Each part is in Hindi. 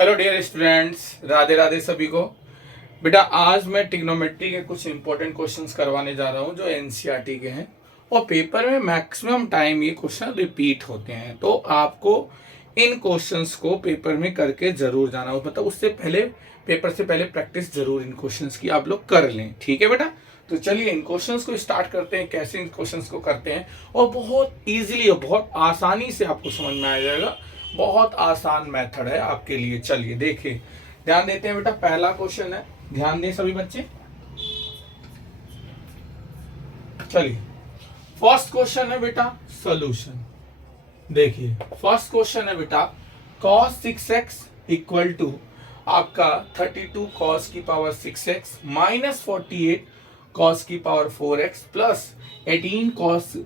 Hello dear students, Radhe Radhe सभी को। बेटा आज मैं ट्रिग्नोमेट्री के कुछ इंपॉर्टेंट क्वेश्चंस करवाने जा रहा हूं जो एनसीईआरटी के हैं और पेपर में मैक्सिमम टाइम ये क्वेश्चन रिपीट होते हैं, तो आपको इन क्वेश्चंस को पेपर में करके जरूर जाना हो। मतलब उससे पहले पेपर से पहले प्रैक्टिस जरूर इन क्वेश्चंस की आप लोग कर लें, ठीक है बेटा। तो चलिए इन क्वेश्चंस को स्टार्ट करते हैं, कैसे इन क्वेश्चंस को करते हैं और बहुत इजीली और बहुत आसानी से आपको समझ में आ जाएगा। बहुत आसान मेथड है आपके लिए। चलिए देखिए, ध्यान देते हैं बेटा। पहला क्वेश्चन है, ध्यान दें सभी बच्चे। चलिए फर्स्ट क्वेश्चन है बेटा सॉल्यूशन। देखिए फर्स्ट क्वेश्चन है बेटा cos 6x इक्वल टू आपका 32 cos की पावर 6x माइनस 48 cos की power 4x plus 18 cos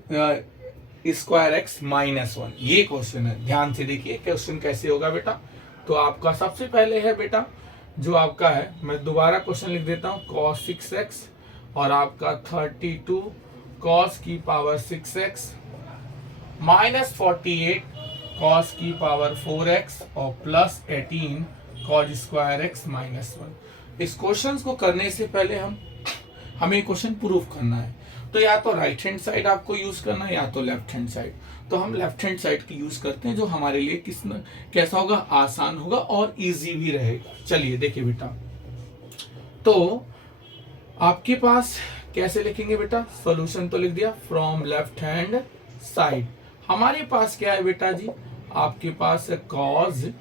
square x minus 1। ये क्वेश्चन है, ध्यान से देखिए क्वेश्चन कैसे होगा बेटा। तो आपका सबसे पहले है बेटा जो आपका है, मैं दोबारा क्वेश्चन लिख देता हूं, cos 6x और आपका 32 cos की पावर 6x माइनस 48 cos की पावर 4x और plus 18 cos square x minus 1। इस क्वेश्चन को करने से पहले हमें क्वेश्चन प्रूफ करना है, तो या तो राइट हैंड साइड आपको यूज करना है या तो लेफ्ट हैंड साइड। तो हम लेफ्ट हैंड साइड की यूज करते हैं जो हमारे लिए कैसा होगा, आसान होगा और इजी भी रहेगा। चलिए देखिए बेटा, तो आपके पास कैसे लिखेंगे बेटा, सॉल्यूशन तो लिख दिया फ्रॉम लेफ्ट हैंड साइड। हमारे पास क्या है बेटा जी, आपके पास कॉज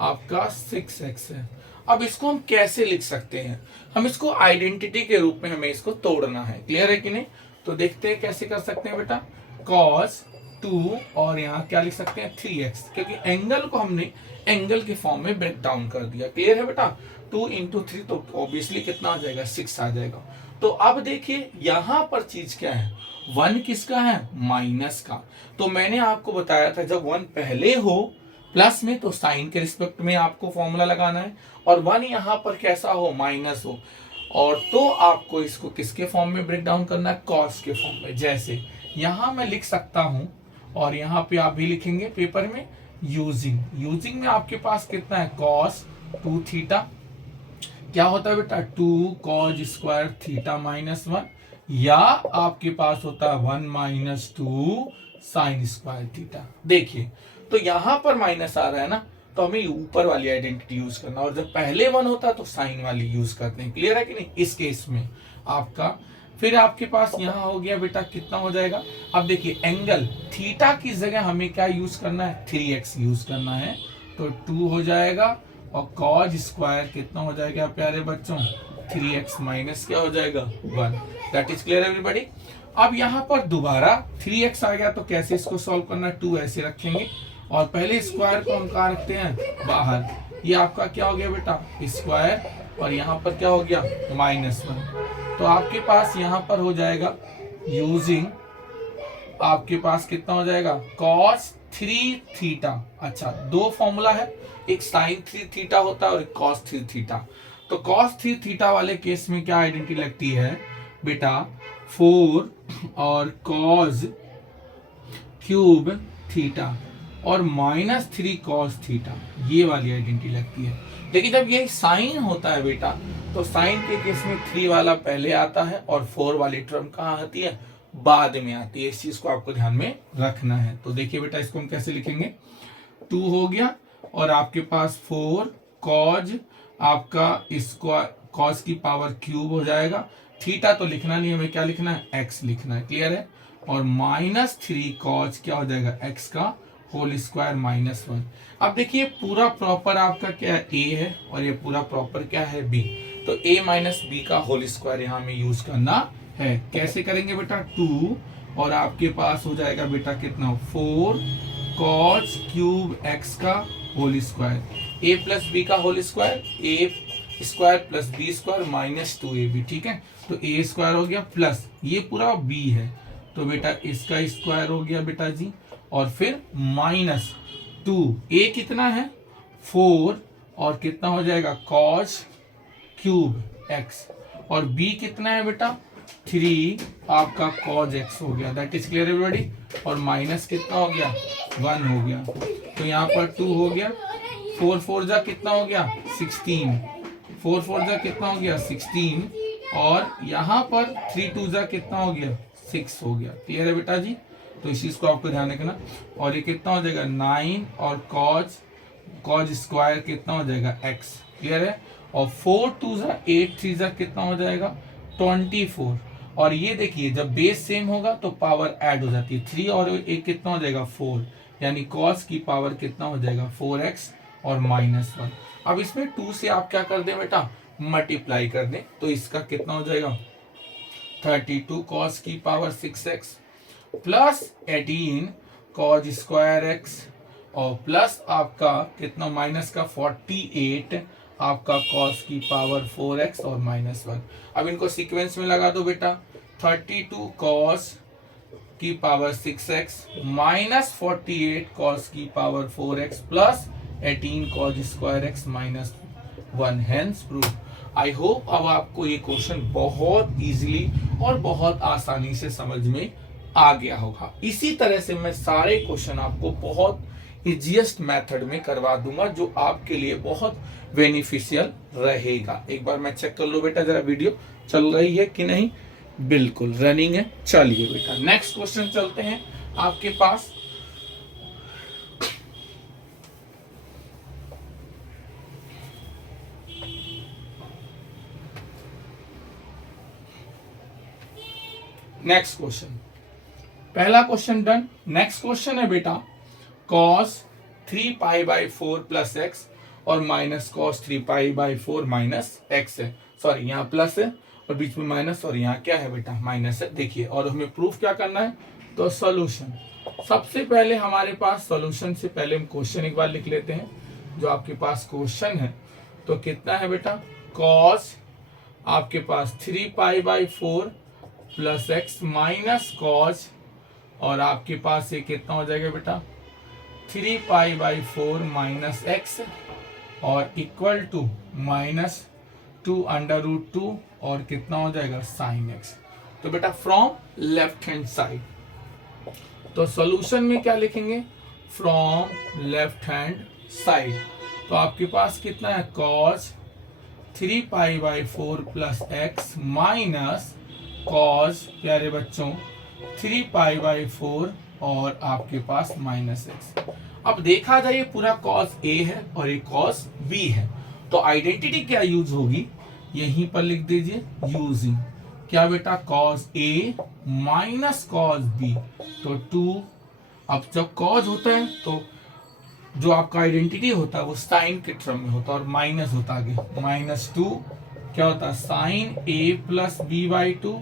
आपका 6x है। अब इसको हम कैसे लिख सकते हैं, हम इसको आइडेंटिटी के रूप में हमें इसको तोड़ना है। क्लियर है कि नहीं? तो देखते हैं कैसे कर सकते हैं बेटा। cos 2 और यहाँ क्या लिख सकते हैं 3x, क्योंकि एंगल को हमने एंगल के फॉर्म में ब्रेक डाउन कर दिया। क्लियर है बेटा? 2 इंटू 3 तो ऑब्वियसली कितना आ जाएगा, 6 आ जाएगा। तो अब देखिए यहाँ पर चीज क्या है, 1 किसका है, माइनस का। तो मैंने आपको बताया था जब 1 पहले हो प्लस में तो साइन के रिस्पेक्ट में आपको फॉर्मूला लगाना है, और 1 यहाँ पर कैसा हो, माइनस हो, और तो आपको इसको किसके फॉर्म में ब्रेक डाउन करना है, कॉस के फॉर्म में। जैसे यहां मैं लिख सकता हूं और यहाँ पे आप भी लिखेंगे पेपर में यूजिंग में आपके पास कितना है, कॉस 2 थीटा क्या होता है बेटा, 2 कॉज स्क्वायर थीटा माइनस 1, या आपके पास होता है 1 माइनस 2 साइन स्क्वायर थीटा। देखिए तो यहां पर माइनस आ रहा है ना, तो हमें ऊपर वाली आइडेंटिटी यूज करना, और जब पहले 1 होता है तो साइन वाली यूज करते हैं। क्लियर है कि नहीं? इस केस में आपका फिर आपके पास यहाँ हो गया बेटा, कितना हो जाएगा। अब देखिए एंगल थीटा की जगह हमें क्या यूज करना है, 3x यूज करना है, तो 2 हो जाएगा, और कॉज स्क्वायर कितना हो जाएगा प्यारे बच्चों, 3x माइनस क्या हो जाएगा 1। That is clear everybody. अब यहाँ पर दोबारा 3x आ गया, तो कैसे इसको सॉल्व करना, 2 ऐसे रखेंगे और पहले स्क्वायर को हम कहाँ रखते हैं, बाहर। ये आपका क्या हो गया बेटा, स्क्वायर, और यहाँ पर क्या हो गया, -1। तो आपके पास यहाँ पर हो जाएगा यूजिंग, आपके पास कितना हो जाएगा, cos 3 थीटा। अच्छा, दो फॉर्मूला है, एक sin 3 थीटा होता है और एक cos 3 थीटा। तो cos 3 थीटा वाले केस में क्या आइडेंटिटी लगती है बेटा, 4 और cos क्यूब थीटा और -3 cos थीटा, ये वाली आइडेंटिटी लगती है। लेकिन जब ये साइन होता है बेटा, तो साइन के केस में 3 वाला पहले आता है और 4 वाली टर्म कहाँ आती है, बाद में आती है। इस चीज को आपको ध्यान में रखना है। तो देखिए बेटा, इसको हम कैसे लिखेंगे, 2 हो गया और आपके पास 4 कॉज आपका स्क्वायर कॉस की पावर क्यूब हो जाएगा। थीटा तो लिखना नहीं, हमें क्या लिखना है, एक्स लिखना है। क्लियर है? और -3 कॉज क्या हो जाएगा, एक्स का होल स्क्वायर -1। अब देखिए पूरा प्रॉपर आपका क्या है, ए है, और ये पूरा प्रॉपर क्या है, बी। तो a माइनस बी का होल स्क्वायर यहाँ में यूज करना है। कैसे करेंगे बेटा, 2 और आपके पास हो जाएगा बेटा कितना, 4 कॉस क्यूब एक्स का whole square, a plus b का whole square, a square plus b square -2ab। ठीक है, तो a स्क्वायर हो गया प्लस ये पूरा b है, तो बेटा इसका स्क्वायर हो गया बेटा जी, और फिर -2, a कितना है 4 और कितना हो जाएगा cos क्यूब x, और b कितना है बेटा 3 आपका cos x हो गया। That is clear everybody. और माइनस कितना हो गया, 1 हो गया। तो यहाँ पर 2 हो गया, 4 4 जा कितना हो गया 16, 4 4 जा कितना हो गया 16, और यहाँ पर 3 2 जा कितना हो गया 6 हो गया। क्लियर है बेटा जी? तो इस चीज को आपको ध्यान रखना। और ये कितना हो जाएगा 9 और कॉज स्क्वायर कितना हो जाएगा x। क्लियर है? और 4 2 जा 8 3 जा कितना हो जाएगा 24। और ये देखिए जब बेस सेम होगा तो पावर ऐड हो जाती है, 3 और 1 कितना हो जाएगा 4, यानी cos की पावर कितना हो जाएगा 4x और -1। अब इसमें 2 से आप क्या कर दें बेटा मल्टीप्लाई कर दें, तो इसका कितना हो जाएगा 32 cos की power 6x plus 18 cos square x और प्लस आपका कितना माइनस का 48 आपका cos की पावर 4x और -1। अब इनको सीक्वेंस में लगा दो बेटा, 32 cos की पावर 6x माइनस 48 cos की power 4x plus 18 cos square x -1 hence proof. I hope अब आपको ये क्वेश्चन बहुत इजीली और बहुत आसानी से समझ में आ गया होगा। इसी तरह से मैं सारे क्वेश्चन आपको बहुत इजीएस्ट मेथड में करवा दूंगा जो आपके लिए बहुत बेनिफिशियल रहेगा। एक बार मैं चेक कर लो बेटा जरा वीडियो चल रही है कि नहीं, बिल्कुल रनिंग है। चलिए बेटा नेक्स्ट क्वेश्चन चलते हैं आपके पास। नेक्स्ट क्वेश्चन, पहला क्वेश्चन डन। नेक्स्ट क्वेश्चन है बेटा cos 3π/4 प्लस एक्स और माइनस cos 3π/4 माइनस एक्स है। सॉरी यहाँ प्लस है और बीच में माइनस, और यहाँ क्या है बेटा माइनस है। देखिए और हमें प्रूफ क्या करना है, तो सॉल्यूशन। सबसे पहले हमारे पास सॉल्यूशन से पहले हम क्वेश्चन एक बार लिख लेते हैं। जो आपके पास क्वेश्चन है तो कितना है बेटा cos आपके पास 3π/4 प्लस एक्स माइनस cos, और आपके पास ये कितना हो जाएगा बेटा 3π/4 माइनस एक्स और इक्वल टू -2√2 और कितना हो जाएगा sin x। तो बेटा फ्रॉम लेफ्ट हैंड साइड, तो सॉल्यूशन में क्या लिखेंगे फ्रॉम लेफ्ट हैंड साइड। तो आपके पास कितना है cos 3π/4 plus x minus cos प्यारे बच्चों 3π/4 और आपके पास माइनस एक्स। अब देखा जाए ये पूरा cos a है और ये cos b है, तो आइडेंटिटी क्या यूज होगी यहीं पर लिख दीजिए यूजिंग क्या बेटा cos a minus cos b, तो 2। अब जब cos होता है तो जो आपका आइडेंटिटी होता है वो साइन के टर्म में होता है और माइनस होता है आगे -2 क्या होता है साइन a प्लस b/2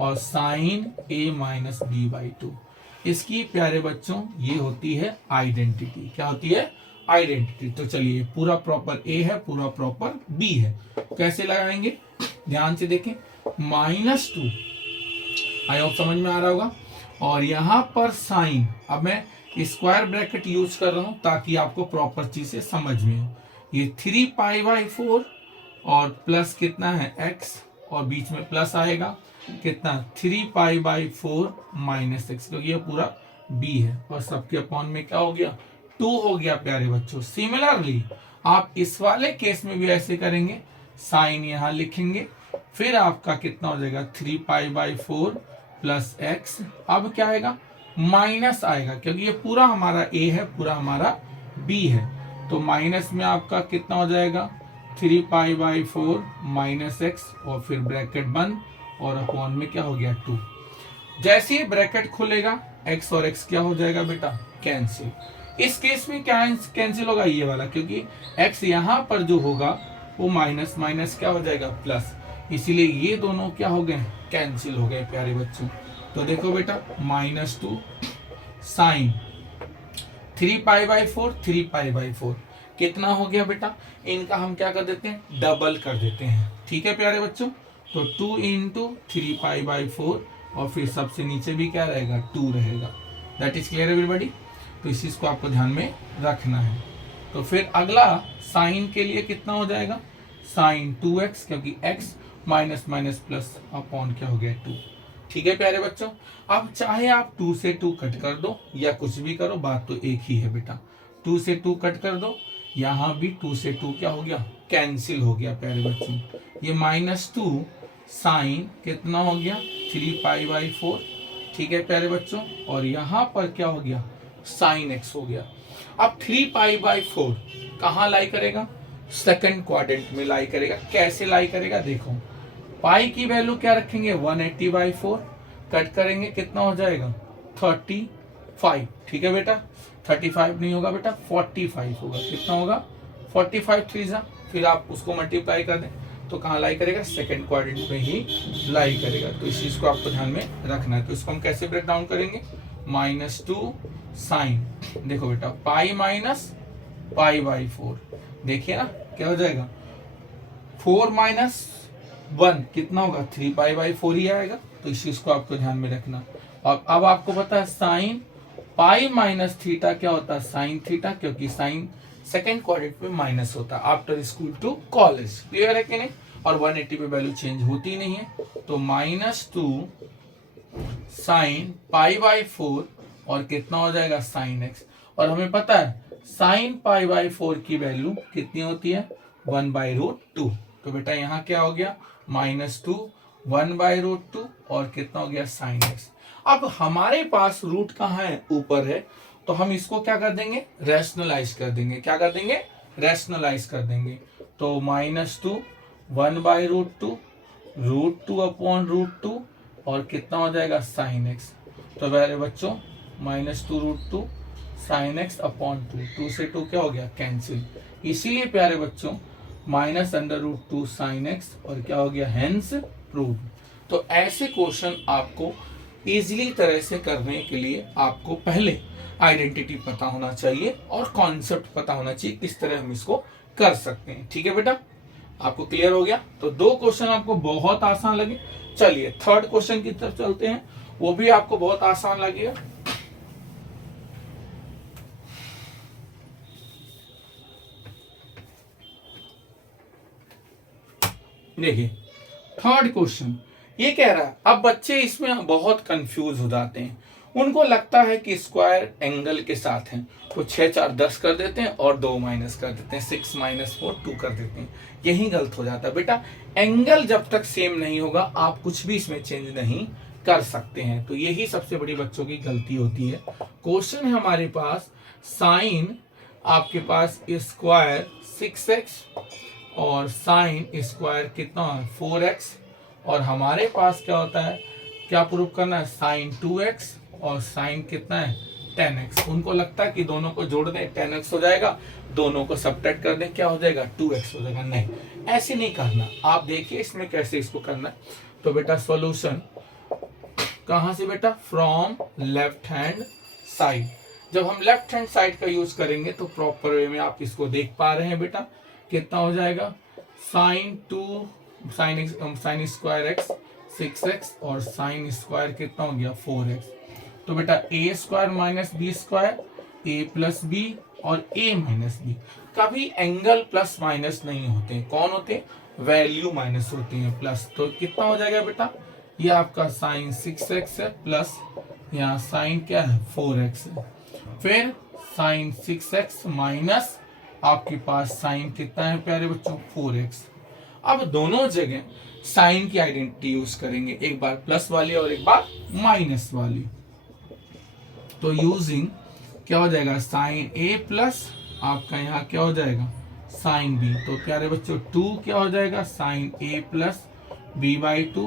और साइन a माइनस b/2। इसकी प्यारे बच्चों ये होती है आइडेंटिटी। क्या होती है आइडेंटिटी। तो चलिए पूरा प्रॉपर a है, पूरा प्रॉपर b है। कैसे लगाएंगे ध्यान से देखें, -2 आई होप समझ में आ रहा होगा, और यहां पर साइन। अब मैं स्क्वायर ब्रैकेट यूज कर रहा हूं ताकि आपको प्रॉपर चीज से समझ में हो। ये 3π/4 और प्लस कितना है x और बीच में प्लस आएगा कितना 3π/4 माइनस एक्स, क्योंकि ये पूरा b है और सबके अपॉन में क्या हो गया 2 हो गया प्यारे बच्चों। सिमिलरली आप इस वाले केस में भी ऐसे करेंगे, साइन यहां लिखेंगे, फिर आपका कितना हो जाएगा 3π/4 प्लस एक्स। अब क्या आएगा माइनस आएगा, क्योंकि ये पूरा हमारा a है, पूरा हमारा b है, तो माइनस में आपका कितना हो जाएगा 3π/4 माइनस एक्स और फिर ब्रैकेट बंद और अपॉन में क्या हो गया 2। जैसे ही ब्रैकेट खुलेगा x और x क्या हो जाएगा बेटा कैंसिल। इस केस में क्या कैंसिल होगा ये वाला, क्योंकि x यहाँ पर जो होगा वो माइनस माइनस क्या हो जाएगा प्लस, इसीलिए ये दोनों क्या हो गए कैंसिल हो गए प्यारे बच्चों। तो देखो बेटा -2 साइन 3π/4 3π/4 कितना हो गया बेटा, इनका हम क्या कर देते हैं डबल कर देते हैं। ठीक है प्यारे बच्चों, तो 2 × 3π/4 और फिर सबसे नीचे भी क्या रहेगा 2 रहेगा। That is clear everybody. तो इस चीज को आपको ध्यान में रखना है। तो फिर अगला साइन के लिए कितना हो जाएगा साइन 2x, क्योंकि x minus minus plus upon क्या हो गया 2। ठीक है प्यारे बच्चों, अब चाहे आप 2 से 2 कट कर दो या कुछ भी करो, बात तो एक ही है बेटा। 2 से 2 कट कर दो यहाँ भी 2 से 2 क्या हो गया, कैंसिल हो गया प्यारे बच्चों। ये -2 साइन कितना हो गया 3π/4, ठीक है प्यारे बच्चों। और यहाँ पर क्या हो गया, साइन x हो गया। अब 3π/4 कहाँ लाई करेगा, सेकंड क्वाड्रेंट में लाई करेगा। कैसे लाई करेगा, देखो पाई की वैल्यू क्या रखेंगे 180/4, कट करेंगे कितना हो जाएगा 35, ठीक है बेटा। 35 नहीं होगा बेटा 45 होगा, कितना होगा 45 3 फिर आप उसको मल्टीप्लाई कर दें तो कहाँ लाई करेगा, सेकंड क्वाड्रेंट में ही लाई करेगा। तो इस चीज को आपको ध्यान में रखना है। तो इसको हम कैसे ब्रेक डाउन करेंगे, -2 साइन, देखो बेटा पाई माइनस π/4, देखिए ना क्या हो जाएगा 4 - 1 कितना होगा 3π/4 ही आएगा। तो इस चीज को आपको ध्यान में रखना। और अब आपको पता है साइन पाई माइनस थीटा क्या होता है, साइन थीटा, क्योंकि साइन सेकेंड क्वाड्रेंट में माइनस होता है after school to college, clear है कि नहीं। और 180 पे वैल्यू चेंज होती नहीं है। तो -2 साइन π/4 और कितना हो जाएगा साइन x। और हमें पता है साइन π/4 की वैल्यू कितनी होती है 1/√2। तो बेटा यहाँ क्या हो गया -2 1/√2 और कितना हो गया साइन x। अब हमारे पास रूट कहाँ है, ऊपर है, तो हम इसको क्या कर देंगे, रैशनलाइज कर देंगे। क्या कर देंगे, रैशनलाइज कर देंगे। तो -2 1/√2 √2/√2 और कितना हो जाएगा साइन x। तो मेरे बच्चों -2√2 साइन x/2, 2 से 2 क्या हो गया कैंसिल। इसीलिए प्यारे बच्चों -√2 साइन x और क्या हो गया हेंस प्रूव। तो ऐसे क्वेश्चन आपको इजीली तरह से करने के लिए आपको पहले आइडेंटिटी पता होना चाहिए और कॉन्सेप्ट पता होना चाहिए किस तरह हम इसको कर सकते हैं, ठीक है बेटा। आपको क्लियर हो गया। तो 2 क्वेश्चन आपको बहुत आसान लगे। चलिए थर्ड क्वेश्चन की तरफ चलते हैं, वो भी आपको बहुत आसान लगेगा। देखिए थर्ड क्वेश्चन ये कह रहा है, अब बच्चे इसमें बहुत कंफ्यूज हो जाते हैं। उनको लगता है कि स्क्वायर एंगल के साथ हैं, तो 6 4 10 कर देते हैं और 2 माइनस कर देते हैं, 6 - 4 2 कर देते हैं। यही गलत हो जाता है बेटा। एंगल जब तक सेम नहीं होगा आप कुछ भी इसमें चेंज नहीं कर सकते हैं। तो यही सबसे बड़ी बच्चों की गलती होती है। क्वेश्चन है हमारे पास साइन आपके पास स्क्वायर 6x और साइन स्क्वायर कितना है 4x, और हमारे पास क्या होता है, क्या प्रूव करना है साइन 2x और साइन कितना है 10x। उनको लगता है कि दोनों को जोड़ दें 10x हो जाएगा, दोनों को सबट्रैक्ट कर दें क्या हो जाएगा 2x हो जाएगा। नहीं, ऐसे नहीं करना। आप देखिए इसमें कैसे इसको करना है। तो बेटा सॉल्यूशन कहां से बेटा, फ्रॉम लेफ्ट हैंड साइड। जब हम लेफ्ट हैंड साइड का यूज करेंगे तो प्रॉपर वे में आप इसको देख पा रहे हैं बेटा, कितना हो जाएगा साइन स्क्वायर x 6x और साइन स्क्वायर कितना हो गया 4x। तो बेटा a square minus B square, a plus B और a माइनस बी। कभी एंगल प्लस माइनस नहीं होते, कौन होते, वैल्यू माइनस होती है प्लस। तो कितना हो जाएगा बेटा, ये आपका साइन 6x है प्लस यहाँ साइन क्या है 4x है, फिर साइन 6x माइनस आपके पास साइन कितना है प्यारे बच्चों 4x। अब दोनों जगह साइन की आइडेंटिटी यूज करेंगे, एक बार प्लस वाली और एक बार माइनस वाली। तो यूजिंग क्या हो जाएगा साइन a प्लस आपका यहाँ क्या हो जाएगा साइन b। तो प्यारे बच्चों 2 क्या हो जाएगा साइन a प्लस b/2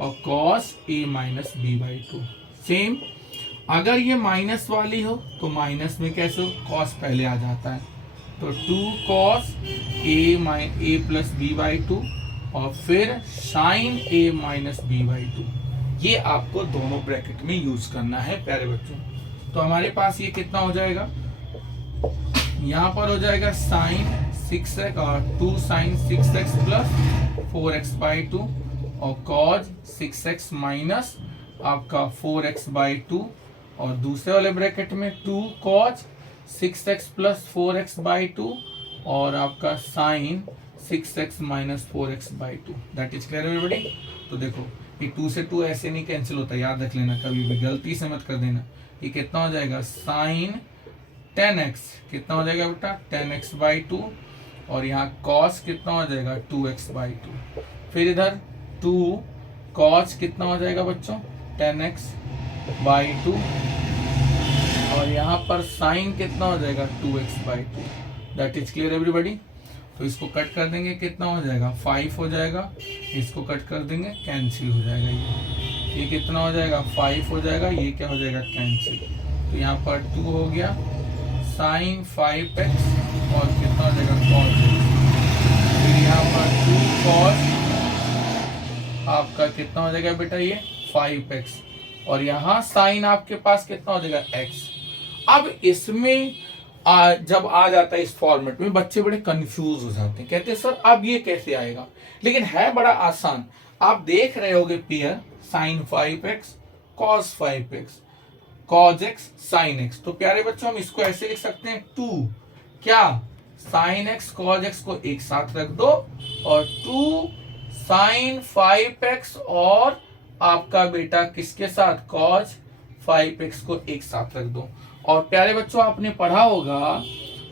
और cos a minus b/2। Same अगर ये माइनस वाली हो तो माइनस में कैसे हो, कॉस पहले आ जाता है। तो 2 cos a प्लस b/2 और फिर साइन a माइनस b/2। ये आपको दोनों ब्रैकेट में यूज करना है प्यारे बच्चों। तो हमारे पास ये कितना हो जाएगा, यहाँ पर हो जाएगा साइन 6x और 2 साइन 6x प्लस 4x/2 और cos 6x माइनस आपका 4x/2 और दूसरे वाले ब्रैकेट में 2 cos 6x प्लस 4x/2 और आपका sine 6x minus 4x/2। That is clear everybody. तो देखो ये 2 से 2 ऐसे नहीं कैंसिल होता, याद रख लेना, कभी भी गलती से मत कर देना। ये कितना हो जाएगा साइन 10x कितना हो जाएगा बेटा 10x बाई 2, और यहाँ cos कितना हो जाएगा 2x बाई 2, फिर इधर 2 cos कितना हो जाएगा बच्चों 10x बाई 2, और यहाँ पर साइन कितना हो जाएगा 2x by 2। That is clear everybody. तो इसको कट कर देंगे कितना हो जाएगा 5 हो जाएगा, इसको कट कर देंगे कैंसिल हो जाएगा, ये कितना हो जाएगा 5 हो जाएगा, ये क्या हो जाएगा कैंसिल। तो यहाँ पर 2 हो गया साइन 5x और कितना हो जाएगा cos x, फिर यहाँ पर 2 cos आपका कितना हो जाएगा बेटा ये 5x, और यहाँ साइन आपके पास कितना हो जाएगा x। अब इसमें जब आ जाता है इस फॉर्मेट में बच्चे बड़े कंफ्यूज हो जाते हैं, कहते हैं सर अब ये कैसे आएगा, लेकिन है बड़ा आसान। आप देख रहे होगे pair sine 5x cos 5x cos x sin x, तो प्यारे बच्चों हम इसको ऐसे लिख सकते हैं 2 क्या sin x cos x को एक साथ रख दो, और 2 sin 5x और आपका बेटा किसके साथ cos 5x को एक साथ रख दो। और प्यारे बच्चों आपने पढ़ा होगा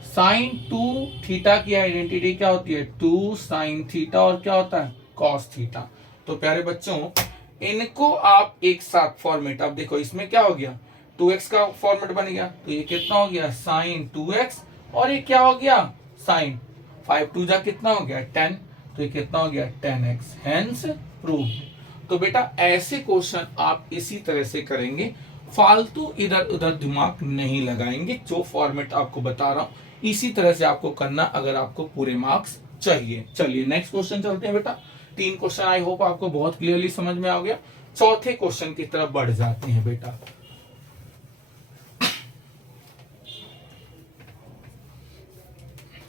साइन 2 थीटा की आइडेंटिटी क्या होती है 2 साइन थीटा और क्या होता है cos थीटा। तो प्यारे बच्चों इनको आप एक साथ फॉर्मेट, आप देखो इसमें क्या हो गया 2x का फॉर्मेट बन गया, तो ये कितना हो गया साइन 2x, और ये क्या हो गया साइन 5 2 जा कितना हो गया 10, तो ये कितना हो गया 10x, हेंस प्रूव्ड। तो बेटा ऐसे क्वेश्चन आप इसी तरह से करेंगे, फालतू इधर उधर दिमाग नहीं लगाएंगे, जो फॉर्मेट आपको बता रहा हूं इसी तरह से आपको करना अगर आपको पूरे मार्क्स चाहिए। चलिए नेक्स्ट क्वेश्चन चलते हैं बेटा। 3 क्वेश्चन आई होप आपको बहुत क्लियरली समझ में आ गया। चौथे क्वेश्चन की तरफ बढ़ जाते हैं बेटा।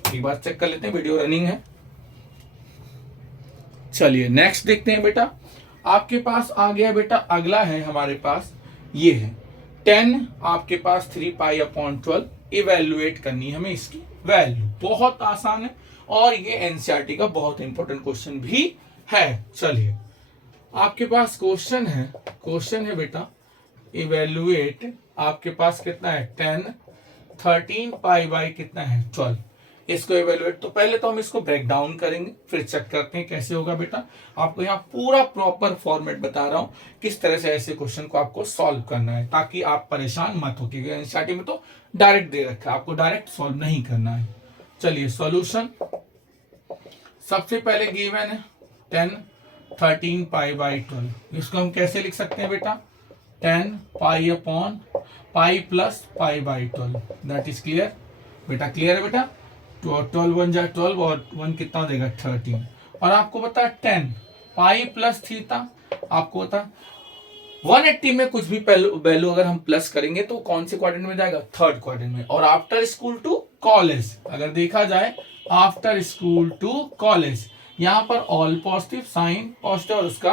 एक बार चेक कर लेते हैं, वीडियो रनिंग है। चलिए नेक्स्ट देखते हैं बेटा। आपके पास आ गया बेटा, अगला है हमारे पास ये है 10 आपके पास 3 पाई अपॉन 12 इवेल्युएट करनी है हमें इसकी वैल्यू। बहुत आसान है और ये एनसीईआरटी का बहुत इंपॉर्टेंट क्वेश्चन भी है। चलिए आपके पास क्वेश्चन है बेटा इवेल्युएट, आपके पास कितना है 10 13 पाई बाई कितना है 12, इसको इवेल्युएट। तो पहले तो हम इसको ब्रेक डाउन करेंगे फिर चेक करते हैं कैसे होगा बेटा। आपको यहाँ पूरा प्रॉपर फॉर्मेट बता रहा हूं किस तरह से ऐसे क्वेश्चन को आपको सॉल्व करना है, ताकि आप परेशान मत हो, क्योंकि एनसीईआरटी में तो डायरेक्ट दे रखा है, आपको डायरेक्ट सॉल्व नहीं करना है। चलिए सॉल्यूशन, सबसे पहले गिवन है 10 13 पाई बाई 12, इसको हम कैसे लिख सकते हैं बेटा 10 pi upon pi plus pi by 12, that is clear बेटा। क्लियर है बेटा। 12 1 जा 12 और 1 कितना हो जाएगा 13, और आपको पता है 10 पाई प्लस थीटा, आपको पता 180 में कुछ भी वैल्यू अगर हम प्लस करेंगे तो कौन से क्वाड्रेंट में जाएगा थर्ड क्वाड्रेंट में। और आफ्टर स्कूल टू कॉलेज अगर देखा जाए आफ्टर स्कूल टू कॉलेज, यहाँ पर ऑल पॉजिटिव साइन पॉजिटिव और उसका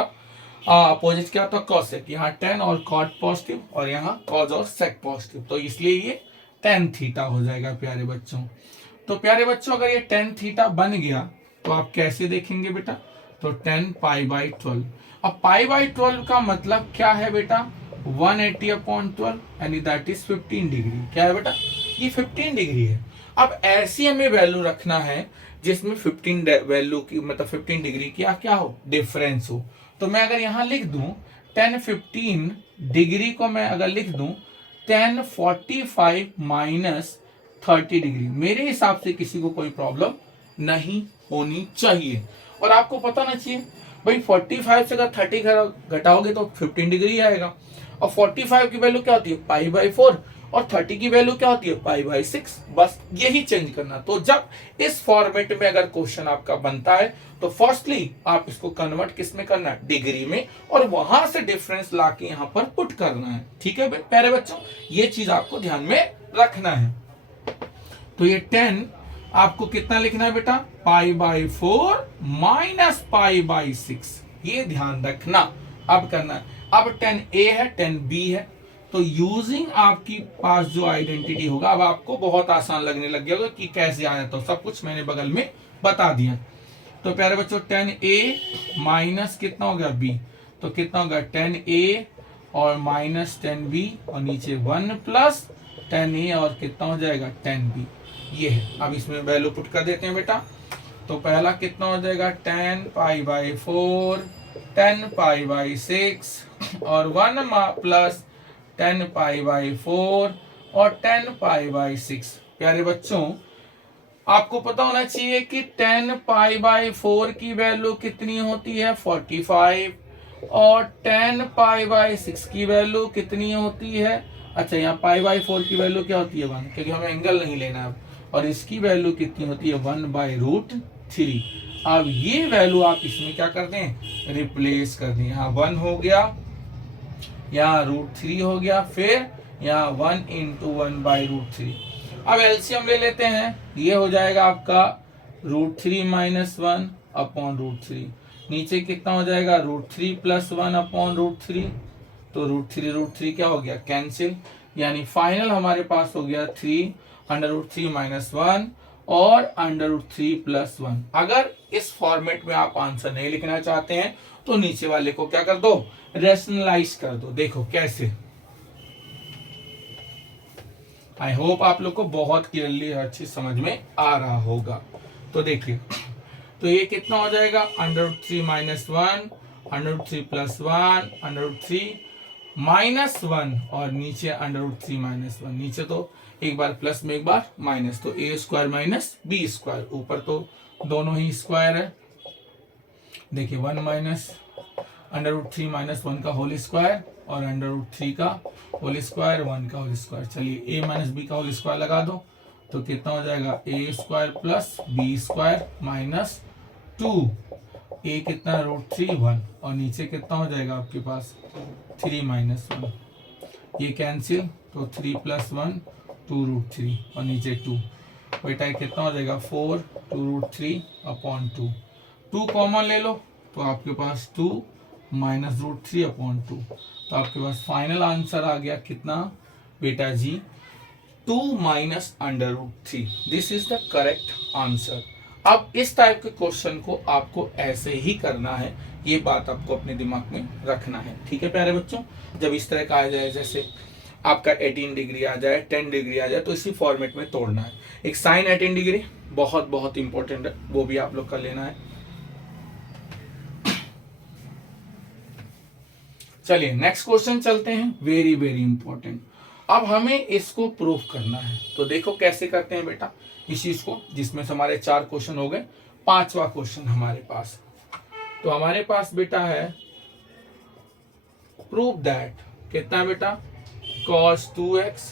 अपोजिट क्या होता है कॉसेक, यहाँ 10 और कॉट पॉजिटिव और यहाँ कॉज और सेक पॉजिटिव, तो इसलिए ये 10 थीटा हो जाएगा प्यारे बच्चों। तो प्यारे बच्चों अगर ये 10 थीटा बन गया तो आप कैसे देखेंगे बेटा, तो 10 पाई बाई 12। अब पाई बाई 12 का मतलब क्या है बेटा 180 अपॉन 12 यानी दैट इज 15 डिग्री। क्या है बेटा ये 15 डिग्री है। अब ऐसी हमें वैल्यू रखना है जिसमें 15 वैल्यू की मतलब 15 डिग्री की क्या हो डिफरेंस हो। तो मैं अगर यहाँ लिख दूं 10 15 डिग्री को मैं अगर लिख दूं 10 45 माइनस 30 डिग्री, मेरे हिसाब से किसी को कोई प्रॉब्लम नहीं होनी चाहिए। और आपको पता ना चाहिए भाई 45 से अगर 30 घटाओगे तो 15 डिग्री आएगा, और 45 की वैल्यू क्या होती है पाई बाई 4 और 30 की वैल्यू क्या होती है पाई बाई 6, बस यही चेंज करना। तो जब इस फॉर्मेट में अगर क्वेश्चन आपका बनता है तो फर्स्टली आप इसको कन्वर्ट किस में करना है डिग्री में, और वहां से डिफरेंस लाके यहाँ पर पुट करना है। ठीक है प्यारे बच्चों, ये चीज आपको ध्यान में रखना है। तो ये 10 आपको कितना लिखना है बेटा pi by 4 minus pi by 6, ये ध्यान रखना। अब करना है, अब 10a है 10b है, तो यूजिंग आपकी पास जो आइडेंटिटी होगा अब आपको बहुत आसान लगने लग गया होगा कि कैसे आया, तो सब कुछ मैंने बगल में बता दिया। तो प्यारे बच्चों 10a माइनस कितना हो गया b, तो कितना होगा 10a और माइनस 10b और नीचे 1 प्लस 10a और कितना हो जाएगा 10b। ये है। अब इसमें वैल्यू पुट कर देते हैं बेटा। तो पहला कितना हो जाएगा 10π/4, 10π/6 और 1 प्लस 10π/4 और 10π/6। प्यारे बच्चों, आपको पता होना चाहिए कि 10π/4 की वैल्यू कितनी होती है 45 और 10π/6 की वैल्यू कितनी होती है, अच्छा यहाँ π/4 की वैल्यू क्या होती है 1, क्योंकि हमें एंगल नहीं लेना है, और इसकी वैल्यू कितनी होती है 1/√3। अब ये वैल्यू आप इसमें क्या कर दें, रिप्लेस कर दें। यहाँ 1 हो गया, यहाँ √3 हो गया, फिर यहाँ 1 × 1/√3। अब एलसीएम ले लेते हैं, ये हो जाएगा आपका √3 - 1/√3। नीचे कितना हो जाएगा √3 + 1/√3। तो √3 क्या हो गया कैंसिल, यानी फाइनल हमारे पास हो गया 3 √3 - 1 और √3 + 1। अगर इस फॉर्मेट में आप आंसर नहीं लिखना चाहते हैं तो नीचे वाले को क्या कर दो, रेशनलाइज कर दो। देखो कैसे, आई होप आप लोग को बहुत क्लियरली अच्छी समझ में आ रहा होगा। तो देखिए, तो ये कितना हो जाएगा √3 - 1 √3 + 1 √3 - 1 और नीचे √3 - 1। नीचे तो एक बार प्लस में एक बार माइनस, तो a² - b²। ऊपर तो दोनों ही स्क्वायर है। देखिए 1 माइनस √3 - 1 का होल स्क्वायर और √3 का होल स्क्वायर 1 का होल स्क्वायर। चलिए a - b का होल स्क्वायर लगा दो, तो कितना हो जाएगा a² + b² - 2। a कितना √3 1 और नीचे कितना हो जाएगा आपके पास 3 - 1। ये कैंसिल, तो 3 + 1 2 √3 और नीचे 2। बेटा कितना हो जाएगा 4 2 √3/2। 2 कॉमन ले लो, तो आपके पास 2 - √3/2। तो आपके पास फाइनल आंसर आ गया कितना बेटा जी 2 - √3। This is the correct answer. अब इस टाइप के क्वेश्चन को आपको ऐसे ही करना है, ये बात आपको अपने दिमाग में रखना है। ठीक है प्यारे बच्चों, जब इस तरह का आ जाए, जैसे आपका 18 डिग्री आ जाए, 10 डिग्री आ जाए, तो इसी फॉर्मेट में तोड़ना है। एक साइन 18 डिग्री बहुत बहुत इंपॉर्टेंट है, वो भी आप लोग का लेना है। चलिए नेक्स्ट क्वेश्चन चलते हैं, वेरी वेरी इंपॉर्टेंट। अब हमें इसको प्रूफ करना है, तो देखो कैसे करते हैं बेटा इस चीज को, जिसमें से हमारे 4 क्वेश्चन हो गए, 5वां क्वेश्चन हमारे पास। तो हमारे पास बेटा है प्रूव दैट, कितना बेटा cos 2x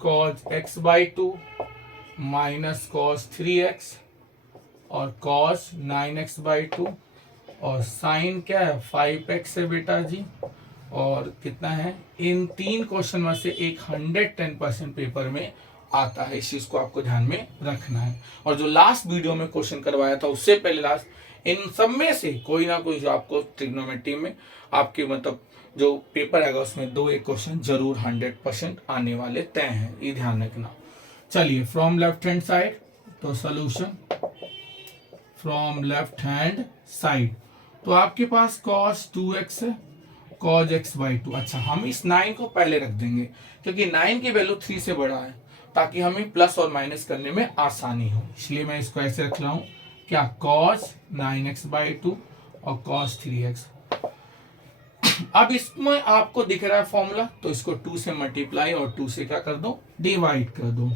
cos x/2 - cos 3x और cos 9x/2 और साइन क्या है 5x है बेटा जी, और कितना है, इन 3 क्वेश्चन में से एक 110% पेपर में आता है। इस चीज को आपको ध्यान में रखना है। और जो लास्ट वीडियो में क्वेश्चन करवाया था उससे पहले लास्ट, इन सब में से कोई ना कोई जो आपको ट्रिग्नोमेट्री में आपके मतलब जो पेपर आएगा उसमें 2-1 क्वेश्चन जरूर 100% आने वाले तय हैं, ये ध्यान रखना। चलिए फ्रॉम लेफ्ट हैंड साइड, तो solution from left hand side, तो आपके पास cos 2x है, cos x/2। अच्छा, हम इस 9 को पहले रख देंगे क्योंकि 9 की वैल्यू 3 से बड़ा है, ताकि हमें प्लस और माइनस करने में आसानी हो, इसलिए मैं इसको ऐसे रख रहा हूं, क्या cos 9x/2 और cos 3x। अब इसमें आपको दिख रहा है फॉर्मूला, तो इसको 2 से मल्टीप्लाई और 2 से क्या कर दो, डिवाइड कर दो।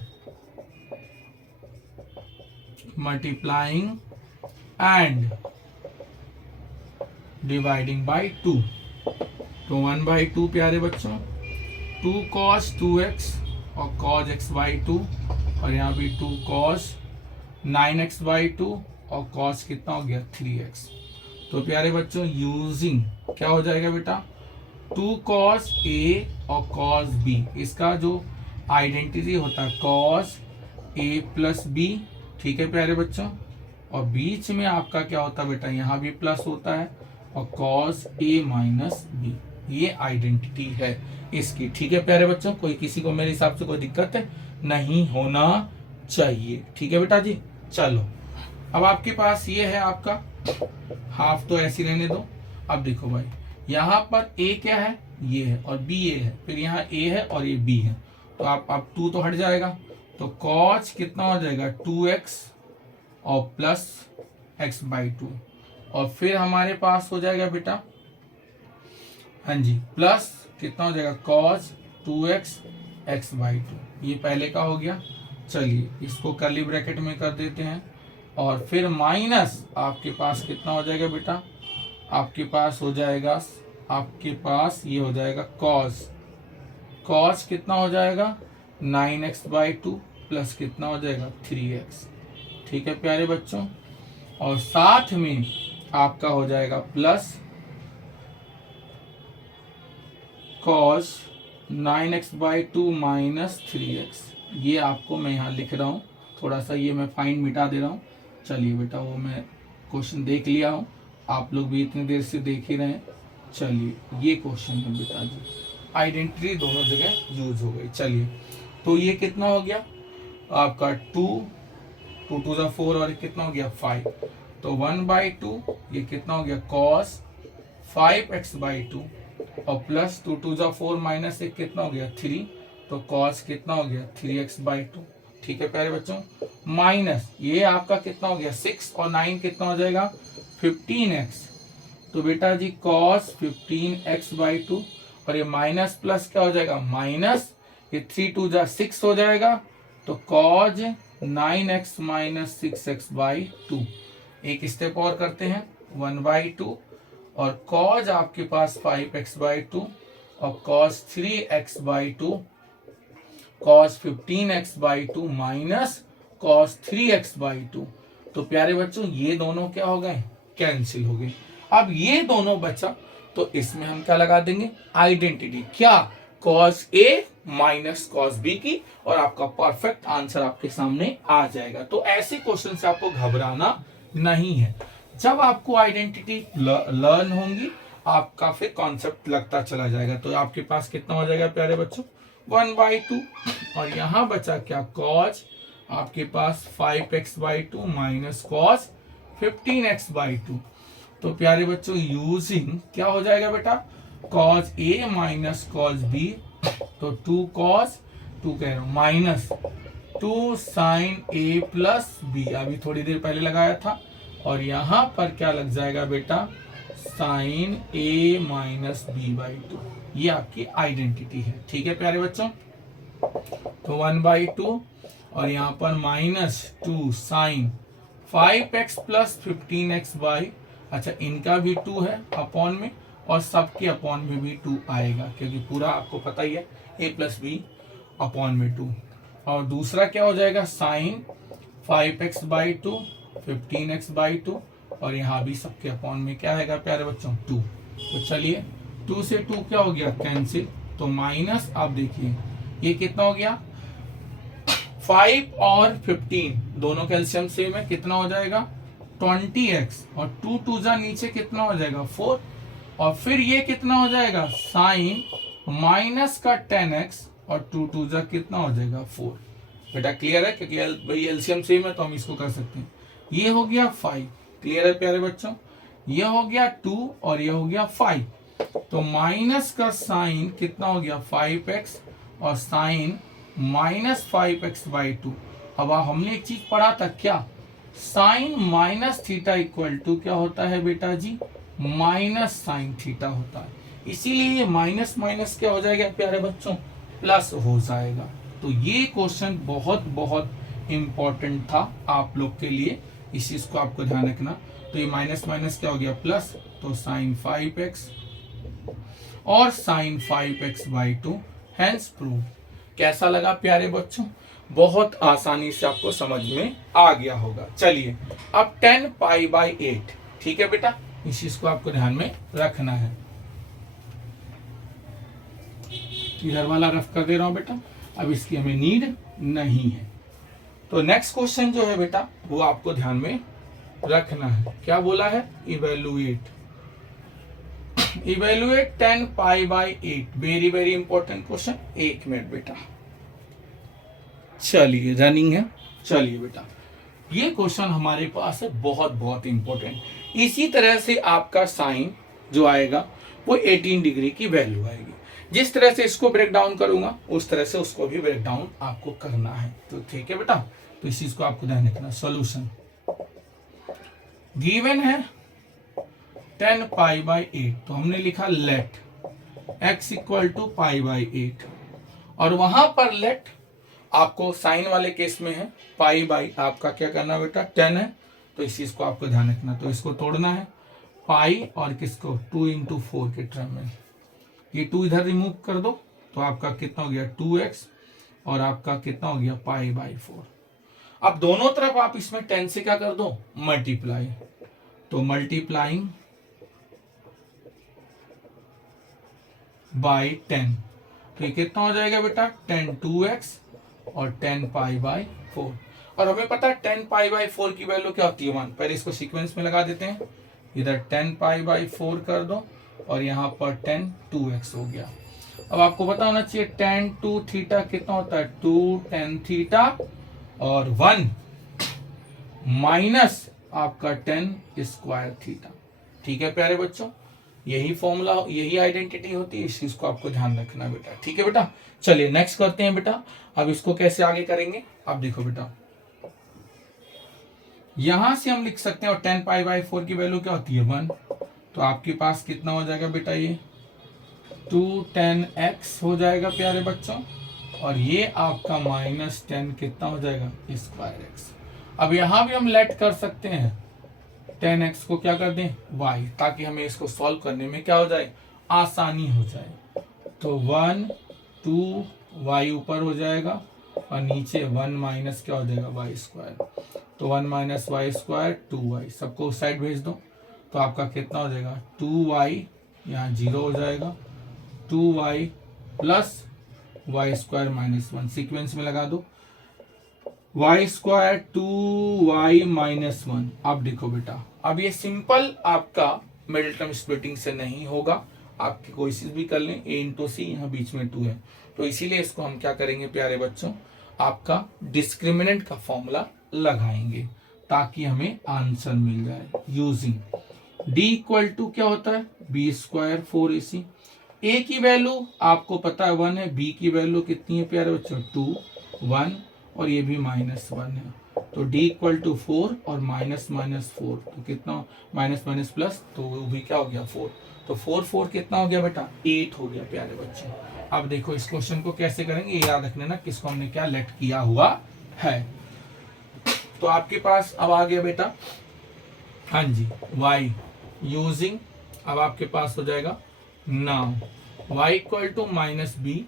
मल्टीप्लाइंग एंड डिवाइडिंग बाय 2, तो 1/2 प्यारे बच्चों, 2 cos 2x और cos x/2 और यहाँ भी 2 cos 9x/2 और cos कितना हो गया 3x। तो प्यारे बच्चों यूजिंग क्या हो जाएगा बेटा 2 cos a और cos b, इसका जो आइडेंटिटी होता है cos a + b। ठीक है प्यारे बच्चों, और बीच में आपका क्या होता है बेटा, यहाँ भी प्लस होता है और cos a - b, ये आइडेंटिटी है इसकी। ठीक है प्यारे बच्चों, कोई किसी को मेरे हिसाब से कोई दिक्कत नहीं होना चाहिए। ठीक है बेटा जी। चलो अब आपके पास ये है आपका हाफ, तो ऐसे रहने दो। अब देखो भाई, यहाँ पर a क्या है, ये है, और b ये है, फिर यहाँ a है और ये b है, तो आप 2 तो हट जाएगा, तो कॉज कितना हो जाएगा 2x और प्लस x/2, और फिर हमारे पास हो जाएगा बेटा, हाँ जी, प्लस कितना हो जाएगा कॉज 2x x/2, ये पहले का हो गया। चलिए इसको कर्ली ब्रैकेट में कर देते हैं, और फिर माइनस आपके पास कितना हो जाएगा बेटा, आपके पास हो जाएगा, आपके पास ये हो जाएगा कॉस कितना हो जाएगा 9x/2 प्लस कितना हो जाएगा 3x। ठीक है प्यारे बच्चों, और साथ में आपका हो जाएगा plus cos 9x/2 minus 3x। ये आपको मैं यहाँ लिख रहा हूँ, थोड़ा सा ये मैं फाइन मिटा दे रहा हूँ। चलिए बेटा वो मैं क्वेश्चन देख लिया हूँ, आप लोग भी इतनी देर से देख ही रहे हैं। चलिए ये क्वेश्चन है बेटा जी, आइडेंटिटी दोनों जगह यूज हो गई। चलिए तो ये कितना हो गया आपका 2 2 × 4 और कितना हो गया 5, तो 1/2 ये कितना हो गया cos 5x/2 और प्लस 2 × 4 माइनस एक कितना हो गया 3, तो cos कितना हो गया 3x/2। ठीक है प्यारे बच्चों, माइनस ये आपका कितना हो गया 6 और 9 कितना हो जाएगा 15x, तो बेटा जी cos 15x/2 और ये माइनस प्लस क्या हो जाएगा माइनस, ये 3 2 × 6 हो जाएगा, तो cos 9x माइनस 6x/2। एक स्टेप और करते हैं 1/2 और cos आपके पास 5x/2 और cos 3x/2, cos 15x/2 minus cos 3x/2। तो प्यारे बच्चों ये दोनों क्या हो गए कैंसिल हो गए। अब ये दोनों बचा, तो इसमें हम क्या लगा देंगे आइडेंटिटी, क्या cos A minus cos B की, और आपका परफेक्ट आंसर आपके सामने आ जाएगा। तो ऐसे क्वेश्चन से आपको घबराना नहीं है, जब आपको आइडेंटिटी लर्न होंगी आपका फिर कॉन्सेप्ट लगता चला जाएगा। तो आपके पास कितना हो जाएगा प्यारे बच्चों 1/2, और यहां बचा क्या cos आपके पास 5x/2 माइनस cos 15x/2। तो प्यारे बच्चों यूजिंग क्या हो जाएगा बेटा cos A minus cos B, तो 2 cos 2 कह रहा हूं minus 2 sin A plus B, अभी थोड़ी देर पहले लगाया था, और यहां पर क्या लग जाएगा बेटा sin A माइनस B/2। ये आपकी आइडेंटिटी है। ठीक है प्यारे बच्चों, तो 1/2 और यहाँ पर minus 2 sin 5x plus 15x/, अच्छा इनका भी 2 है अपॉन में, और सबके अपॉन में भी 2 आएगा, क्योंकि पूरा आपको पता ही है a प्लस b अपॉन में 2। और दूसरा क्या हो जाएगा sin 5x/2 15x/2, और यहाँ भी सबके अपॉन में क्या आएगा प्यारे बच्चों 2। तो चलिए 2 से 2 क्या हो गया कैंसिल, तो माइनस आप देखिए ये कितना हो गया 5 और 15 दोनों कैल्शियम सेम है, कितना हो जाएगा 20x, और 2 2 जा नीचे कितना हो जाएगा 4, और फिर ये कितना हो जाएगा साइन माइनस का 10x और 2 2 जा कितना हो जाएगा 4। बेटा क्लियर है, क्योंकि भाई एलसीएम सेम है तो हम इसको कर सकते हैं। ये हो गया 5, क्लियर है प्यारे बच्चों, ये हो गया 2 और ये हो गया 5, तो माइनस का साइन कितना हो गया 5x और साइन माइनस 5x/2। अब हमने एक चीज पढ़ा था क्या, sine minus theta equal to क्या होता है बेटा जी माइनस साइन थीटा होता है, इसीलिए ये माइनस माइनस क्या हो जाएगा प्यारे बच्चों प्लस हो जाएगा। तो ये क्वेश्चन बहुत बहुत इंपॉर्टेंट था आप लोग के लिए, इस चीज को आपको ध्यान रखना। तो ये माइनस माइनस क्या हो गया प्लस, तो साइन 5x और साइन 5x/2 हेंस प्रूव। कैसा लगा प्यारे बच्चों, बहुत आसानी से आपको समझ में आ गया होगा। चलिए अब 10π/8, ठीक है बेटा, इस चीज को आपको ध्यान में रखना है। इधर वाला रफ कर दे रहा हूं बेटा, अब इसकी हमें नीड नहीं है। तो नेक्स्ट क्वेश्चन जो है बेटा वो आपको ध्यान में रखना है, क्या बोला है evaluate 10π/8, very very important question. 1 minute बेटा, चलिए रनिंग है। चलिए बेटा ये क्वेश्चन हमारे पास है बहुत बहुत इंपॉर्टेंट। इसी तरह से आपका साइन जो आएगा वो 18 डिग्री की वैल्यू आएगी, जिस तरह से इसको ब्रेक डाउन करूंगा उस तरह से उसको भी ब्रेक डाउन आपको करना है। तो ठीक है बेटा, तो इस चीज को आपको ध्यान रखना। सॉल्यूशन गिवन है 10 पाई बाई 8, तो हमने लिखा let x equal to pi by 8, और वहां पर लेट आपको साइन वाले केस में है पाई बाई आपका क्या करना बेटा 10 है, तो इस चीज को आपको ध्यान रखना। तो इसको तोड़ना है पाई और किसको 2 इंटू 4 के टर्म में, ये 2 इधर रिमूव कर दो तो आपका कितना हो गया 2x, और आपका कितना हो गया पाई बाई 4। अब दोनों तरफ आप इसमें 10 से क्या कर दो मल्टीप्लाई, तो मल्टीप्लाइंग बाई 10, तो ये कितना हो जाएगा बेटा 10 2x और 10 पाई बाई 4। और हमें पता है 10 पाई बाई 4 की वैल्यू क्या होती है 1। पहले इसको सीक्वेंस में लगा देते हैं, इधर 10 पाई बाई 4 कर दो और यहाँ पर 10 2x हो गया। अब आपको पता होना चाहिए tan 2 थीटा कितना होता है 2 tan थीटा, और 1 माइनस आपका 10 स्क्वायर थीटा। ठीक है प्यारे बच्चों, यही फॉर्मूला यही आइडेंटिटी होती है, इस चीज को आपको ध्यान रखना बेटा। ठीक है बेटा, चलिए नेक्स्ट करते हैं बेटा। अब इसको कैसे आगे करेंगे, अब देखो बेटा यहां से हम लिख सकते हैं, और 10 पाई बाई 4 की वैल्यू क्या होती है 1, तो आपके पास कितना हो जाएगा बेटा ये 2 10x हो जाएगा प्यारे बच्चों, और ये आपका माइनस 10 कितना हो जाएगा स्क्वायर x। अब यहां भी हम लेट कर सकते हैं 10x को क्या कर दें y, ताकि हमें इसको सॉल्व करने में क्या हो जाए आसानी हो जाए। तो 1 2 y ऊपर हो जाएगा और नीचे 1 माइनस क्या हो जाएगा y स्क्वायर, तो 1 माइनस वाई स्क्वायर 2y, सबको उस साइड भेज दो तो आपका कितना हो जाएगा 2y, यहाँ 0 हो जाएगा, 2y plus y square minus 1, sequence में लगा दो y स्क्वायर 2y माइनस 1। अब देखो बेटा, अब ये सिंपल आपका मिडिल टर्म स्प्लिटिंग से नहीं होगा, आपकी कोशिश भी कर लें a इंटू सी, यहाँ बीच में 2 है, तो इसीलिए इसको हम क्या करेंगे प्यारे बच्चों आपका डिस्क्रिमिनेंट का फॉर्मूला लगाएंगे ताकि हमें आंसर मिल जाए यूजिंग d इक्वल टू क्या होता है बी स्क्वायर 4ac। a की वैल्यू आपको पता है 1 है, b की वैल्यू कितनी है प्यारे बच्चों 2 1, और ये भी माइनस 1 है, तो d इक्वल टू 4 और माइनस माइनस 4, तो कितना माइनस माइनस प्लस, तो वो भी क्या हो गया 4, तो 4 4 कितना हो गया बेटा 8 हो गया प्यारे बच्चों। अब देखो इस क्वेश्चन को कैसे करेंगे, ये याद रखने ना किसको हमने क्या लेट किया हुआ है। तो आपके पास अब आ गया बेटा हाँ जी y यूजिंग, अब आपके पास हो जाएगा now y equal to minus b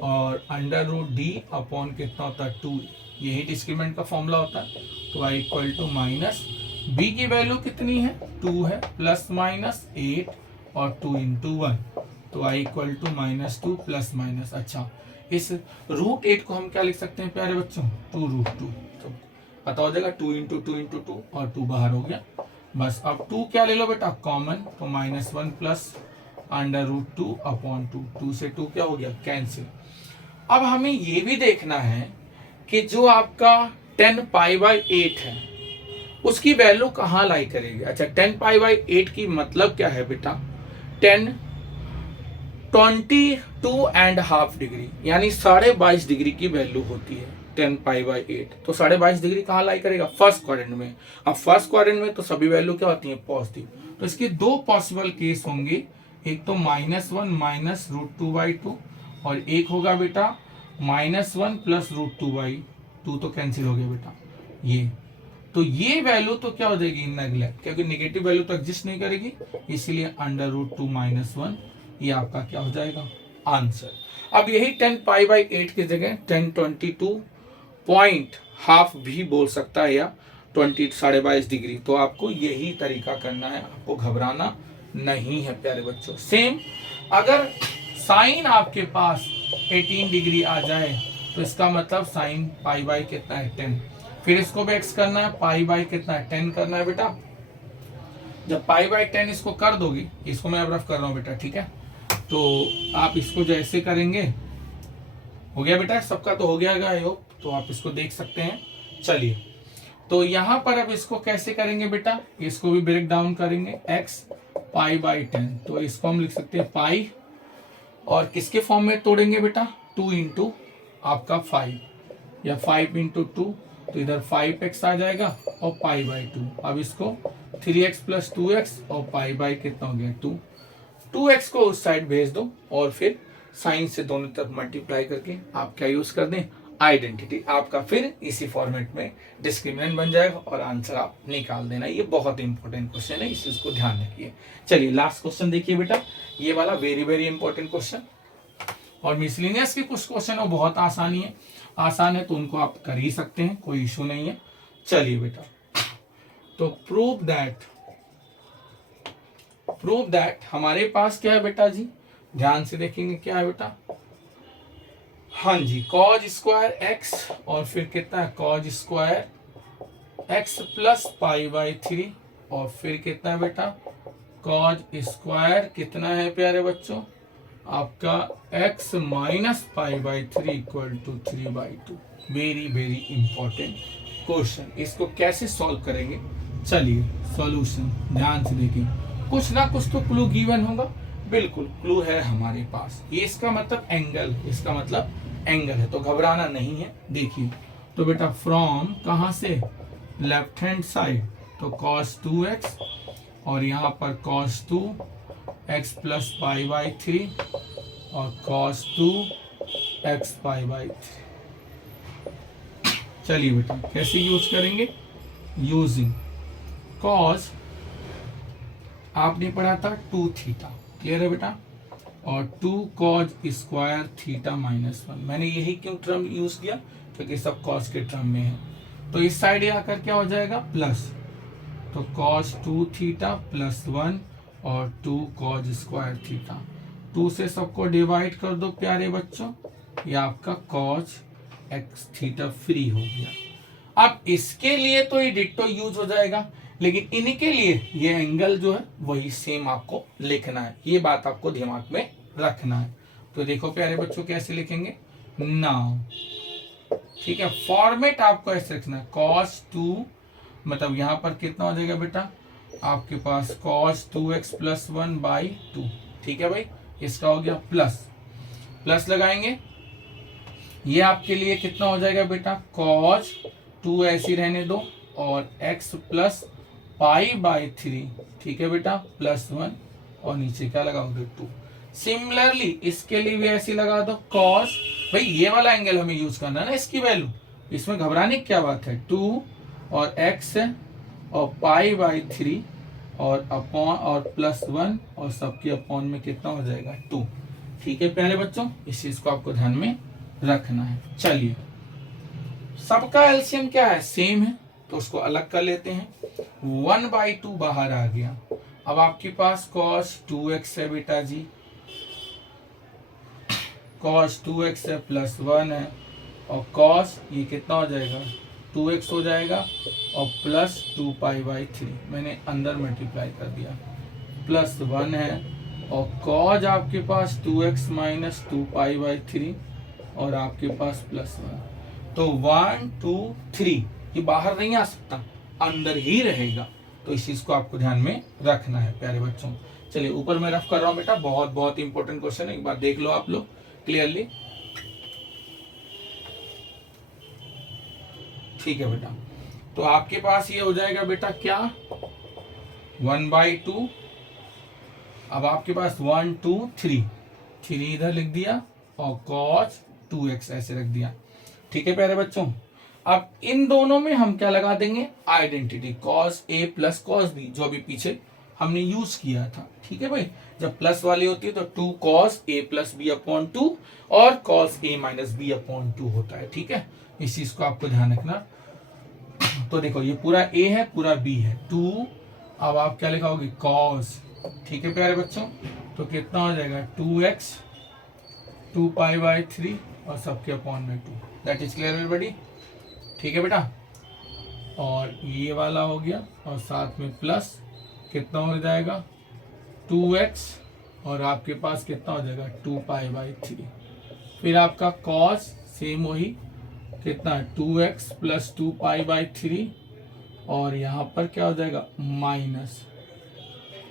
और अंडर रूट डी अपॉन कितना होता है 2, यही डिस्क्रिमिनेंट का फॉर्मूला होता है। तो y equal to minus b की वैल्यू कितनी है 2 है, प्लस माइनस 8 और 2 इंटू 1, तो y equal to minus 2 plus minus, अच्छा इस रूट 8 को हम क्या लिख सकते हैं प्यारे बच्चों 2 रूट 2, तो पता हो जाएगा 2 इंटू 2 इंटू 2 और 2 बाहर हो गया बस। अब 2 क्या ले लो बेटा कॉमन, तो minus 1 plus under root 2 upon 2, 2 से 2 क्या हो गया कैंसिल। अब हमें ये भी देखना है कि जो आपका 10 पाई बाई 8 है उसकी वैल्यू कहाँ लाई करेगी। अच्छा 10 पाई बाई 8 की मतलब क्या है बेटा 22.5 डिग्री, यानी 22.5 डिग्री की वैल्यू होती है 10 पाई बाई 8, तो 22.5 डिग्री कहाँ लाई करेगा फर्स्ट क्वाड्रेंट में। अब फर्स्ट क्वाड्रेंट में तो सभी वैल्यू क्या होती है पॉजिटिव, तो इसके दो पॉसिबल केस होंगे, एक तो -1 माइनस रूट 2/2 और एक होगा बेटा -1 प्लस रूट 2/2, तो कैंसिल हो गया बेटा ये, तो ये वैल्यू तो क्या हो जाएगी नेगलेक्ट, क्योंकि नेगेटिव वैल्यू तो एग्जिस्ट नहीं करेगी, इसीलिए अंडर रूट 2 माइनस 1 ये आपका क्या हो जाएगा आंसर। अब यही 10 पाई बाई 8 की जगह 1022.5 भी बोल सकता है या 22.5 डिग्री, तो आपको यही तरीका करना है, आपको घबराना नहीं है प्यारे बच्चों। सेम अगर साइन आपके पास 18 डिग्री आ जाए तो इसका मतलब साइन पाई बाई कितना है 10, फिर इसको भी एक्स करना है, पाई बाई कितना है 10 करना है बेटा। जब पाई बाई 10 इसको कर दोगी, इसको मैं अब रफ कर रहा हूँ बेटा ठीक है, तो आप इसको जैसे करेंगे हो गया बेटा सबका, तो हो गया आई होप, तो आप इसको देख सकते हैं। चलिए तो यहाँ पर अब इसको कैसे करेंगे बेटा, इसको भी ब्रेक डाउन करेंगे x पाई बाई 10, तो इसको हम लिख सकते हैं पाई और किसके फॉर्म में तोड़ेंगे बेटा, 2 इंटू आपका 5 या 5 इंटू 2, तो इधर 5x आ जाएगा और पाई बाई 2। अब इसको 3x प्लस 2x और पाई बाई कितना हो गया 2। 2x को उस साइड भेज दो और फिर साइन से दोनों तरफ मल्टीप्लाई करके आप क्या यूज कर दें, आइडेंटिटी। आपका फिर इसी फॉर्मेट में डिस्क्रिमिनेंट बन जाएगा और आंसर आप निकाल देना। ये बहुत इंपॉर्टेंट क्वेश्चन है, इस चीज को ध्यान रखिए। चलिए लास्ट क्वेश्चन देखिए बेटा, ये वाला वेरी वेरी इंपॉर्टेंट क्वेश्चन। और मिसलिनियस के कुछ क्वेश्चन वो बहुत आसान है तो उनको आप कर ही सकते हैं, कोई इशू नहीं है। चलिए बेटा, तो प्रूव दैट हमारे पास क्या है बेटा जी, ध्यान से देखेंगे क्या है बेटा, हाँ जी, कॉज स्क्वायर एक्स और फिर कितना है cause square x plus pi by 3 और फिर कितना है बेटा कॉज स्क्वायर कितना है प्यारे बच्चों आपका x minus pi by 3 equal to 3/2। Very very important question. इसको कैसे सॉल्व करेंगे, चलिए सॉल्यूशन ध्यान से देखिए। कुछ ना कुछ तो क्लू गिवन होगा, बिल्कुल क्लू है हमारे पास। ये इसका मतलब एंगल है, तो घबराना नहीं है। देखिए तो बेटा फ्रॉम कहां से, लेफ्ट हैंड साइड, तो cos 2x और यहाँ पर cos 2x plus pi by 3 और cos 2x पाई बाई 3। चलिए बेटा कैसे यूज करेंगे, यूजिंग cos आपने पढ़ा था 2 थीटा, क्लियर है बेटा, और 2 cos स्क्वायर थीटा माइनस 1। मैंने यही क्यों टर्म यूज किया, क्योंकि सब cos के टर्म में है। तो इस साइड आकर क्या हो जाएगा प्लस, तो cos 2 थीटा प्लस 1 और 2 cos स्क्वायर थीटा। 2 से सबको डिवाइड कर दो प्यारे बच्चों, ये आपका cos x थीटा फ्री हो गया। अब इसके लिए तो ये डिट्टो यूज हो जाएगा, लेकिन इनके लिए ये एंगल जो है वही सेम आपको लिखना है। ये बात आपको दिमाग में रखना है। तो देखो प्यारे बच्चों कैसे लिखेंगे, नाउ ठीक है, फॉर्मेट आपको ऐसे रखना है cos 2 मतलब यहां पर कितना हो जाएगा बेटा आपके पास cos 2x प्लस 1/2। ठीक है भाई, इसका हो गया प्लस लगाएंगे, ये आपके लिए कितना हो जाएगा बेटा cos 2 ऐसे रहने दो और x प्लस पाई बाई 3। ठीक है बेटा प्लस 1 और नीचे क्या लगाओगे 2। सिमिलरली इसके लिए भी ऐसे लगा दो cos, भाई ये वाला एंगल हमें यूज करना है ना इसकी वैल्यू, इसमें घबराने की क्या बात है, 2 और x और पाई बाई 3 और अपॉन और प्लस 1 और सबके अपॉन में कितना हो जाएगा 2। ठीक है प्यारे बच्चों, इस चीज को आपको ध्यान में रखना है। चलिए सबका एलसीएम क्या है, सेम है, तो उसको अलग कर लेते हैं। 1/2 बाहर आ गया। अब आपके पास cos 2x है बेटा जी, cos 2x है प्लस 1 है और cos ये कितना हो जाएगा 2x हो जाएगा और प्लस 2 पाई बाई 3, मैंने अंदर मल्टीप्लाई कर दिया, प्लस 1 है और cos आपके पास 2x माइनस 2 पाई बाई 3 और आपके पास प्लस 1। तो 1 2 3 ये बाहर नहीं आ सकता, अंदर ही रहेगा। तो इस चीज को आपको ध्यान में रखना है प्यारे बच्चों। चलिए ऊपर मैं रफ कर रहा हूं बेटा, बहुत बहुत इंपॉर्टेंट क्वेश्चन है, एक बार देख लो आप लोग क्लियरली। ठीक है बेटा, तो आपके पास ये हो जाएगा बेटा क्या 1/2। अब आपके पास 1 2 3 इधर लिख दिया और cos 2x ऐसे रख दिया। ठीक है प्यारे बच्चों, अब इन दोनों में हम क्या लगा देंगे, identity cos a plus cos b, जो अभी पीछे हमने यूज किया था। ठीक है भाई, जब प्लस वाली होती है तो 2 cos a plus b upon 2 और cos a minus b upon 2 होता है। ठीक है, इस चीज को आपको ध्यान रखना। तो देखो ये पूरा a है पूरा b है 2, अब आप क्या लिखाओगे cos। ठीक है प्यारे बच्चों, तो कितना हो जाएगा 2x 2 पाई बाई 3 और सबके अपॉन में 2। That is clear everybody. ठीक है बेटा, और ये वाला हो गया और साथ में प्लस कितना हो जाएगा 2x और आपके पास कितना हो जाएगा 2 पाई बाई 3। फिर आपका cos सेम वही कितना 2x प्लस 2 पाई बाई 3 और यहाँ पर क्या हो जाएगा minus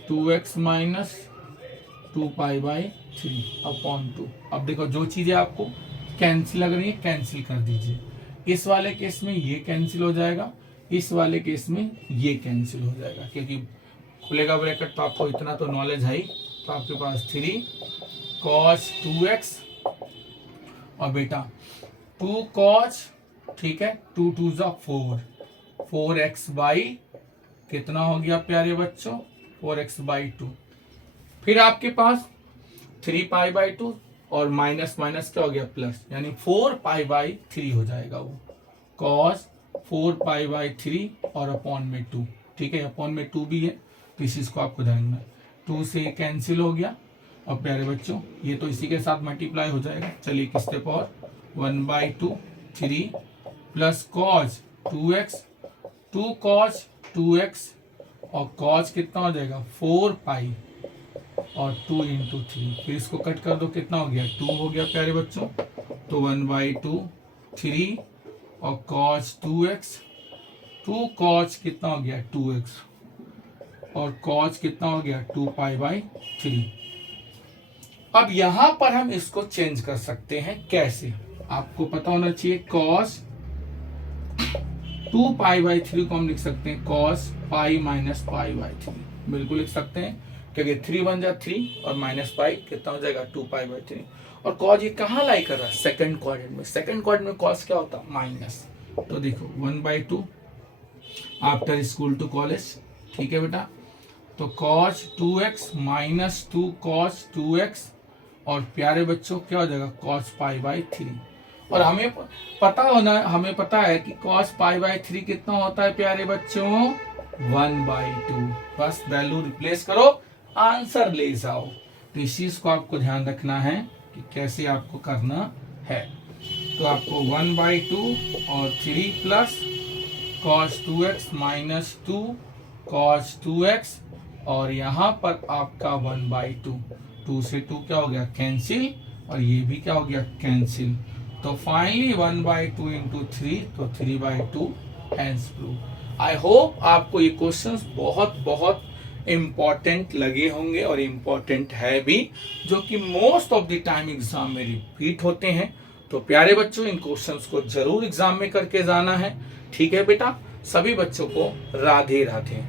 2x minus 2 pi by 3/2। अब देखो जो चीजें आपको कैंसिल लग रही है कैंसिल कर दीजिए। इस वाले केस में ये कैंसिल हो जाएगा, इस वाले केस में ये कैंसिल हो जाएगा, क्योंकि खुलेगा ब्रैकेट तो आपको इतना तो नॉलेज है ही। तो आपके पास 3 cos 2x और बेटा 2 cos, ठीक है, 2 2 4, 4x बाई कितना हो गया प्यारे बच्चों, 4x बाई 2। फिर आपके पास 3π/2 और माइनस माइनस क्या हो गया प्लस, यानी 4π/3 हो जाएगा वो, cos 4π/3 और अपॉन में 2, ठीक है, अपॉन में 2 भी है तो इस चीज को आपको ध्यान रखना है। 2 से कैंसिल हो गया और प्यारे बच्चों ये तो इसी के साथ मल्टीप्लाई हो जाएगा। चलिए किसके power 1/2 3 plus cos 2x, 2 cos 2x और cos कितना हो जाएगा 4π और 2 इंटू 3, फिर इसको कट कर दो कितना हो गया 2 हो गया प्यारे बच्चों। तो 1/2 3 और cos 2x, 2 cos कितना हो गया 2x और cos कितना हो गया 2π/3। अब यहां पर हम इसको चेंज कर सकते हैं कैसे, आपको पता होना चाहिए। cos 2π/3 को हम लिख सकते हैं cos π - π/3, बिल्कुल लिख सकते हैं, क्योंकि 3 बन जा 3 और माइनस पाई कितना हो जाएगा 2π/3। और cos ये कहाँ लाई कर रहा है, सेकंड क्वाड्रेंट में। सेकंड क्वाड्रेंट में cos क्या होता है माइनस। तो देखो 1/2 आफ्टर स्कूल टू कॉलेज, ठीक है बेटा। तो cos 2x minus 2 cos 2x और प्यारे बच्चों क्या हो जाएगा cos π/3। और हमें पता है कि cos π/3 कितना होता है प्यारे बच्चों 1/2। बस वैल्यू रिप्लेस करो, आंसर ले जाओ। तो इस चीज को आपको ध्यान रखना है कि कैसे आपको करना है। तो आपको 1/2 और 3 plus cos 2x minus 2 cos 2x और यहाँ पर आपका 1/2, 2 से 2 क्या हो गया कैंसिल और ये भी क्या हो गया कैंसिल। तो फाइनली 1/2 इंटू 3, तो 3/2 हैंस प्रूव। आई होप आपको ये क्वेश्चंस बहुत बहुत इम्पॉर्टेंट लगे होंगे और इम्पॉर्टेंट है भी, जो कि most of the time exam में रिपीट होते हैं। तो प्यारे बच्चों इन क्वेश्चंस को जरूर एग्जाम में करके जाना है, ठीक है बेटा। सभी बच्चों को राधे राधे।